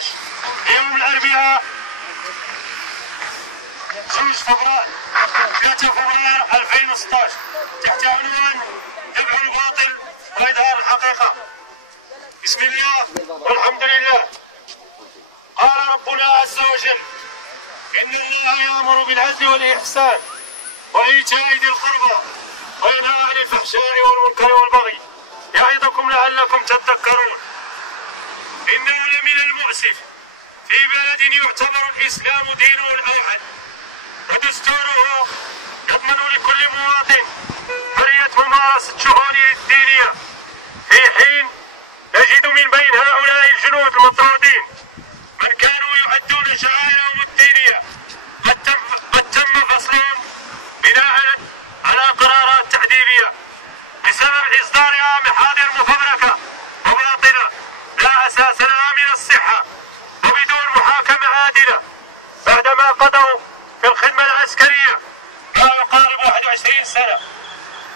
16 يوم الأربعاء 2 فبراير 3 فبراير 2016 تحت عنوان دفع الباطل وإظهار الحقيقة. بسم الله والحمد لله. قال ربنا عز وجل: إن الله يأمر بالعدل والإحسان وإيتاء ذي القربى وينهى عن الفحشاء والمنكر والبغي يعظكم لعلكم تذكرون. إنه لمن المؤسف في بلد يعتبر الإسلام دينه الأوحد ودستوره يضمن لكل مواطن حرية ممارسة شؤونه الدينية، في حين نجد من بين هؤلاء الجنود المطرودين من كانوا يؤدون شعائرهم الدينية قد تم فصلهم بناء على قرارات تعذيبية بسبب إصدارها محاضر مفبركة وباطلة لا أساس لها من الصحة وبدون محاكمة عادلة، بعدما قضوا في الخدمة العسكرية ما يقارب 21 سنة.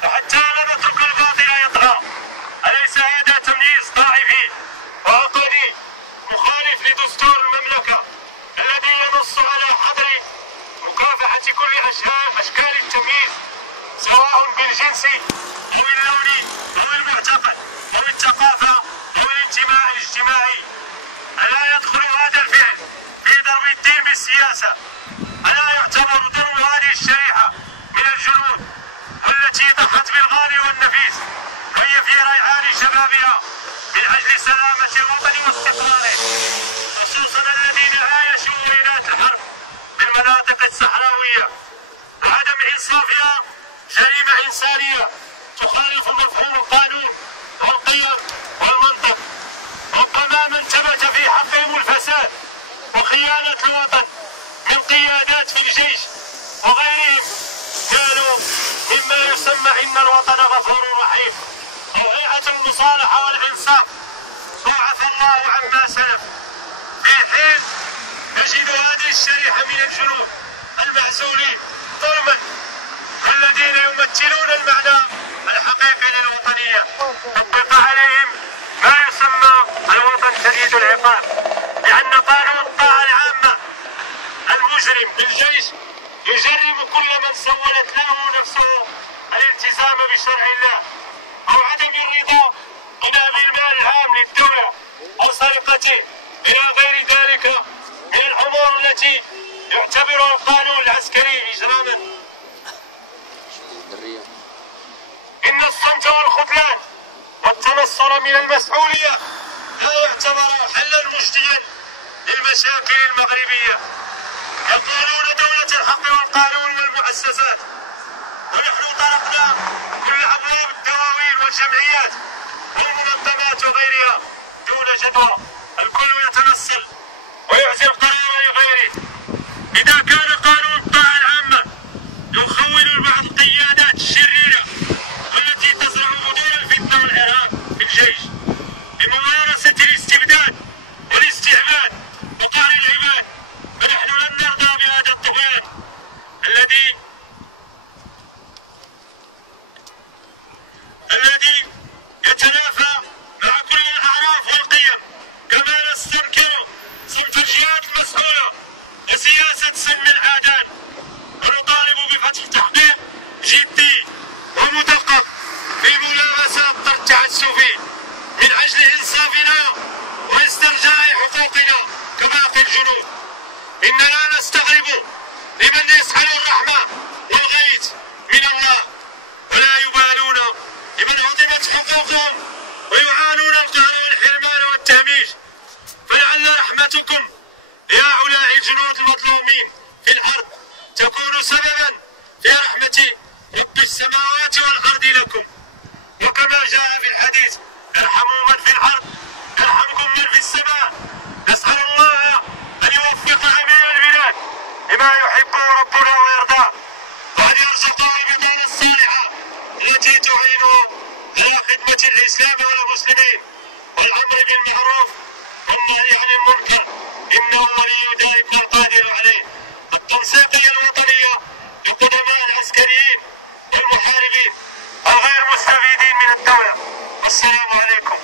فحتى لا نترك الباطل يطغى، أليس هذا تمييز طائفي وعقدي مخالف لدستور المملكة الذي ينص على حظر مكافحة كل أشكال التمييز سواء بالجنس أو اللون أو المعتقد أو الثقافة أو الانتماء الاجتماعي؟ ألا يدخل هذا الفعل في ضرب الدين بالسياسة؟ ألا يعتبر ضرب هذه الشريحة من الجنود والتي ضحت بالغالي والنفيس وهي في ريعان شبابها من أجل سلامة الوطن واستقراره، خصوصا الذين عايشوا ويلات الحرب في المناطق الصحراوية؟ وعدم إنصافها جريمة إنسانية تخالف مفهوم القانون والقيم والمنطق، وكما من ثبت في حقهم الفساد وخيانة الوطن من قيادات في الجيش وغيرهم كانوا مما يسمى إن الوطن غفور رحيم أو هيئة المصالحة والإنصاف ضاعف الله عما سلف، في حين نجد هذه الشريحة من الجنود المعزولين ظلما الذين يمثلون المعنى الحقيقي للوطنية طبق عليهم ما يسمى الوطن شديد العقاب، لأن قانون الطاعة العامة المجرم بالجيش يجرم كل من سولت له نفسه الالتزام بشرع الله أو عدم الرضا بنهب المال العام للدولة أو سرقته إلى غير ذلك من الأمور التي يعتبرها القانون العسكري إجراما. إن الصمت والخذلان والتنصل من المسؤولية لا يعتبر حلا مجديا للمشاكل المغربية. يقولون دولة الحق والقانون والمؤسسات، ونحن طرقنا كل أبواب الدواوين والجمعيات والمنظمات وغيرها دون جدوى، الكل يتنصل ويعزي القرار لغيره. إذا كان قانون الطاعة العامة يخول البعض القيادات الشريرة التي تزرع بذور الفتنة والإرهاب في الجيش لممارسة الاستبداد والاستعباد وقهر العباد، فنحن لن نرضى بهذا الطغيان الذي يتنافى مع كل الأعراف والقيم، كما نستنكر صنف الجهات المسؤولة وسياسة سلم الآذان، ونطالب بفتح تحقيق جدي ومدقق في ملامسة الطرد التعسفي من أجل إنصافنا واسترجاع حقوقنا كباقي الجنود. إننا نستغرب لمن يسأل الرحمة والغيث من الله ولا يبالون لمن هضمت حقوقهم ويعانون القهر والحرمان والتهميش، فلعل رحمتكم لهؤلاء الجنود المظلومين في الأرض تكون سببا في رحمة رب السماوات والأرض لكم، وكما جاء في الحديث: ارحموا من في الأرض يرحمكم من في السماء. نسأل الله أن يوفق أمير البلاد لما يحبه ربنا ويرضاه، وأن يرزقه البطانة الصالحة التي تعينه على خدمة الإسلام والمسلمين والأمر بالمعروف والنهي عن المنكر، إنه ولي ذلك والقادر عليه. التنسيقية الوطنية للقدماء العسكريين والمحاربين الغير مستفيدين من الدولة. والسلام عليكم.